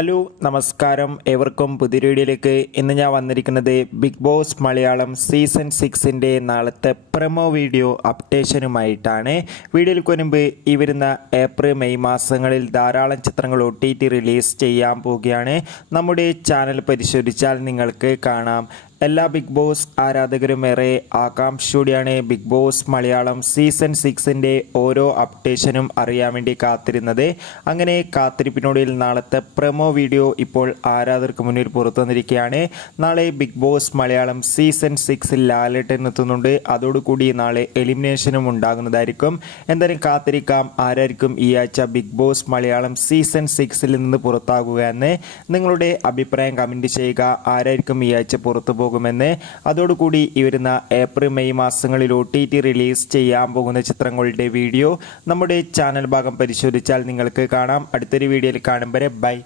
Hello നമസ്കാരം, ഏവർക്കും പുതിയ വീഡിയോയിലേക്ക്. ഇന്ന് ഞാൻ വന്നിരിക്കുന്നത് ബിഗ് ബോസ് മലയാളം സീസൺ 6ൻ്റെ നാളത്തെ പ്രൊമോ വീഡിയോ അപ്ഡേഷനുമായിട്ടാണ്. വീഡിയോയിലേക്ക് മുൻപ് ഈ വരുന്ന ഏപ്രിൽ മെയ് മാസങ്ങളിൽ ധാരാളം ചിത്രങ്ങൾ OTT റിലീസ് ചെയ്യാൻ പോവുകയാണ്. നമ്മുടെ ചാനൽ പരിശോധിച്ചാൽ നിങ്ങൾക്ക് കാണാം. എല്ലാ ബിഗ് ബോസ് ആരാധകരും ഏറെ ആകാംക്ഷയോടെയാണ് ബിഗ് ബോസ് മലയാളം സീസൺ 6ൻ്റെ ഓരോ അപ്ഡേഷനും അറിയാൻ വേണ്ടി കാത്തിരുന്നത്. അങ്ങനെ കാത്തിരിപ്പിനൊടുവിൽ നാളത്തെ പ്രൊമോ വീഡിയോ ഇപ്പോൾ ആരാധകർക്ക് മുന്നിൽ പുറത്തു വന്നിരിക്കുകയാണ്. നാളെ ബിഗ് ബോസ് മലയാളം സീസൺ 6ൽ ലാലേട്ടൻ എത്തുന്നുണ്ട്. അതോടുകൂടി നാളെ എലിമിനേഷനും ഉണ്ടാകുന്നതായിരിക്കും. എന്തായാലും കാത്തിരിക്കാം ആരായിരിക്കും ഈ ആഴ്ച ബിഗ് ബോസ് മലയാളം സീസൺ 6ൽ നിന്ന് പുറത്താകുക എന്ന്. നിങ്ങളുടെ അഭിപ്രായം കമൻറ്റ് ചെയ്യുക. ആരായിരിക്കും ഈ ആഴ്ച പുറത്തു പോകുമെന്ന്. അതോടുകൂടി ഈ വരുന്ന ഏപ്രിൽ മെയ് മാസങ്ങളിൽ OTT റിലീസ് ചെയ്യാൻ പോകുന്ന ചിത്രങ്ങളുടെ വീഡിയോ നമ്മുടെ ചാനൽ ഭാഗം പരിശോധിച്ചാൽ നിങ്ങൾക്ക് കാണാം. അടുത്തൊരു വീഡിയോയിൽ കാണും വരെ ബൈ.